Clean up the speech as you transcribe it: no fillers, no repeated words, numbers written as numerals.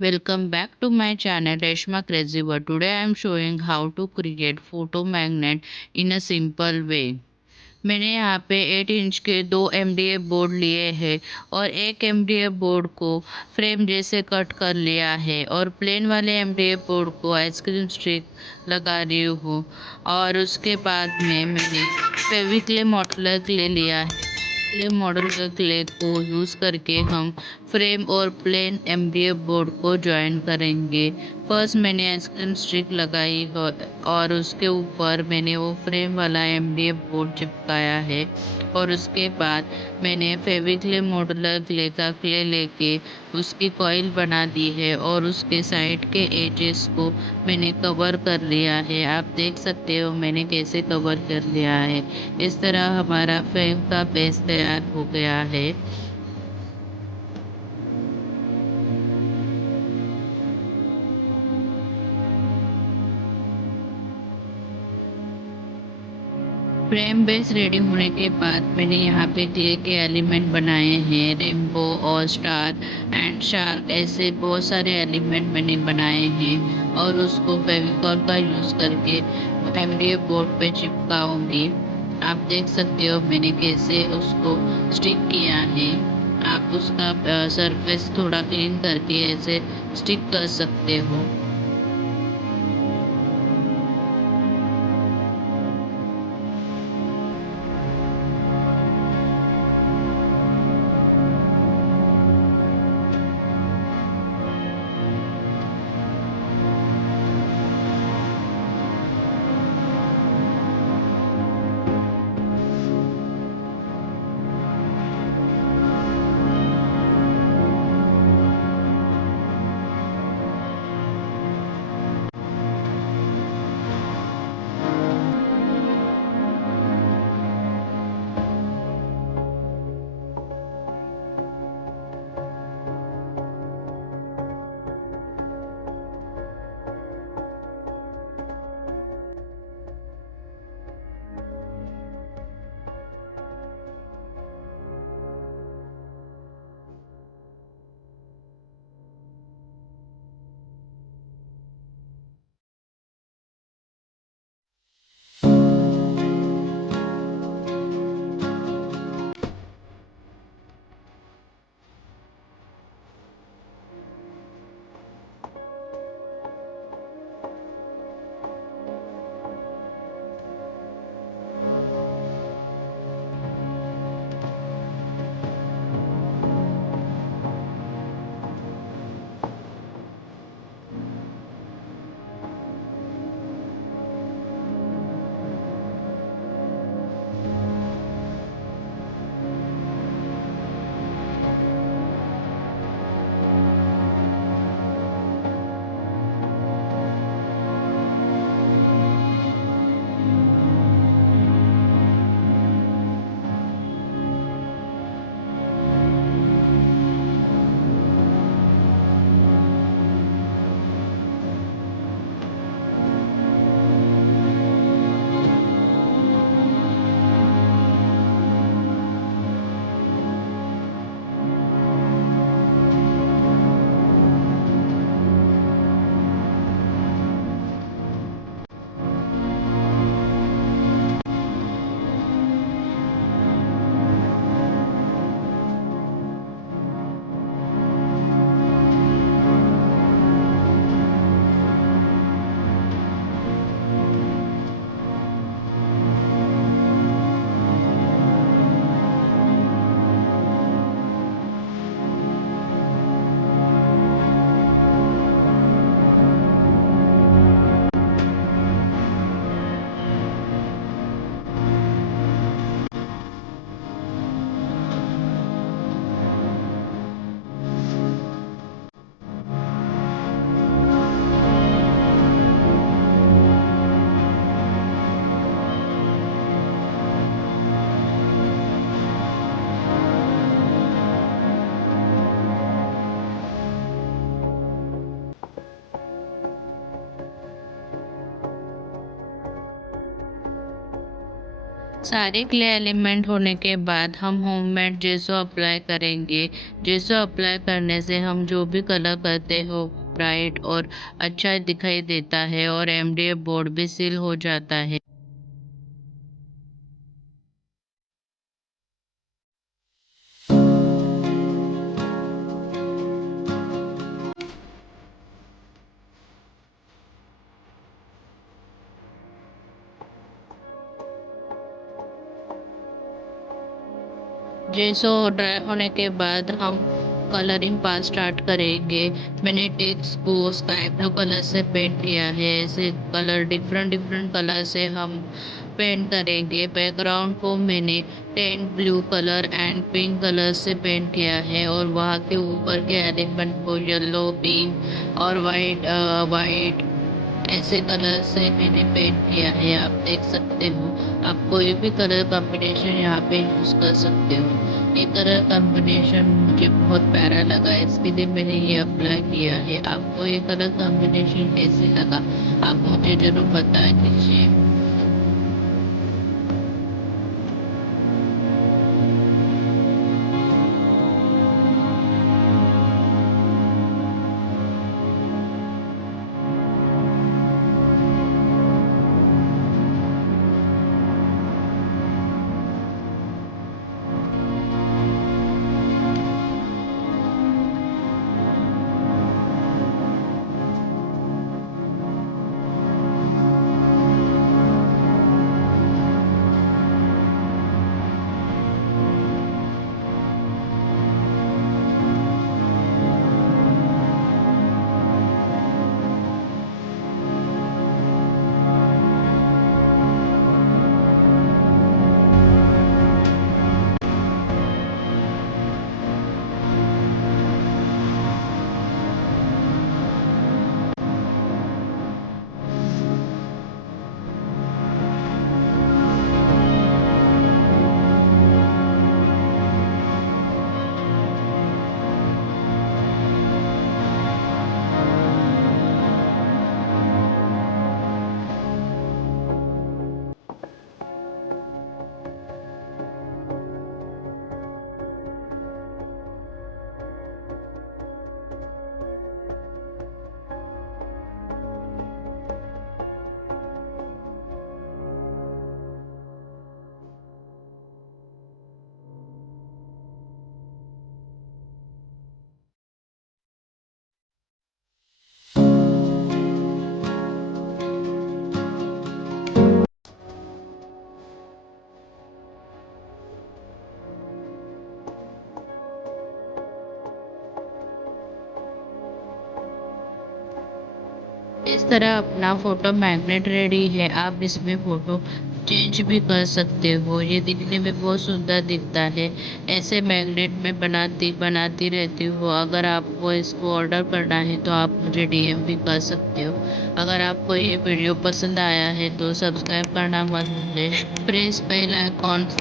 Welcome back to my channel Reshma Crazy World. Today I am showing how to create photo magnet in a simple way. मैंने यहाँ पे 8 inch के दो MDF board लिए हैं और एक एमडीएफ बोर्ड को फ्रेम जैसे कट कर लिया है और प्लेन वाले एमडीएफ बोर्ड को आइसक्रीम स्टिक लगा रही हूँ। और उसके बाद में मैंने फेविक्ले मॉडल ले लिया है। क्ले मॉडल का क्ले को यूज़ करके हम फ्रेम और प्लेन एमडीएफ बोर्ड को जॉइन करेंगे। फर्स्ट मैंने आइसक्रीम स्टिक लगाई और उसके ऊपर मैंने वो फ्रेम वाला एमडीएफ बोर्ड चिपकाया है। और उसके बाद मैंने फेविक्ले मॉडलर क्ले का क्ले लेके उसकी कॉइल बना दी है और उसके साइड के एजेस को मैंने कवर कर लिया है। आप देख सकते हो मैंने कैसे कवर कर लिया है। इस तरह हमारा फ्रेम का बेस तैयार हो गया है। फ्रेम बेस रेडी होने के बाद मैंने यहाँ पे क्ले के एलिमेंट बनाए हैं। रेनबो और स्टार एंड शार्क ऐसे बहुत सारे एलिमेंट मैंने बनाए हैं और उसको फेविकॉल का यूज़ करके एमडीएफ बोर्ड पे चिपकाऊंगी। आप देख सकते हो मैंने कैसे उसको स्टिक किया है। आप उसका सरफेस थोड़ा क्लीन करके ऐसे स्टिक कर सकते हो। सारे क्ले एलिमेंट होने के बाद हम होममेड जेसो अप्लाई करेंगे। जेसो अप्लाई करने से हम जो भी कलर करते हो ब्राइट और अच्छा दिखाई देता है और एमडीएफ बोर्ड भी सील हो जाता है। जेसो ड्राई होने के बाद हम कलरिंग पार्ट स्टार्ट करेंगे। मैंने टेक्स्ट को स्काई ब्लू कलर से पेंट किया है। ऐसे कलर डिफरेंट डिफरेंट कलर से हम पेंट करेंगे। बैकग्राउंड को मैंने tent blue colour and pink colour से पेंट किया है और वहाँ के ऊपर के एलिमेंट को येलो पिंक और वाइट ऐसे कलर से मैंने पेंट किया है। आप देख सकते हो। आप कोई भी कलर कॉम्बिनेशन यहाँ पे यूज कर सकते हो। ये कलर कॉम्बिनेशन मुझे बहुत प्यारा लगा, इसके लिए मैंने ये अप्लाई किया है। आपको ये कलर कॉम्बिनेशन कैसे लगा, आप मुझे जरूर बता दीजिए। इस तरह अपना फोटो मैग्नेट रेडी है। आप इसमें फोटो चेंज भी कर सकते हो। ये दिखने में बहुत सुंदर दिखता है। ऐसे मैग्नेट में बनाती बनाती रहती हूँ। अगर आपको इसको ऑर्डर करना है तो आप मुझे डीएम भी कर सकते हो। अगर आपको ये वीडियो पसंद आया है तो सब्सक्राइब करना मत भूलें। Press bell icon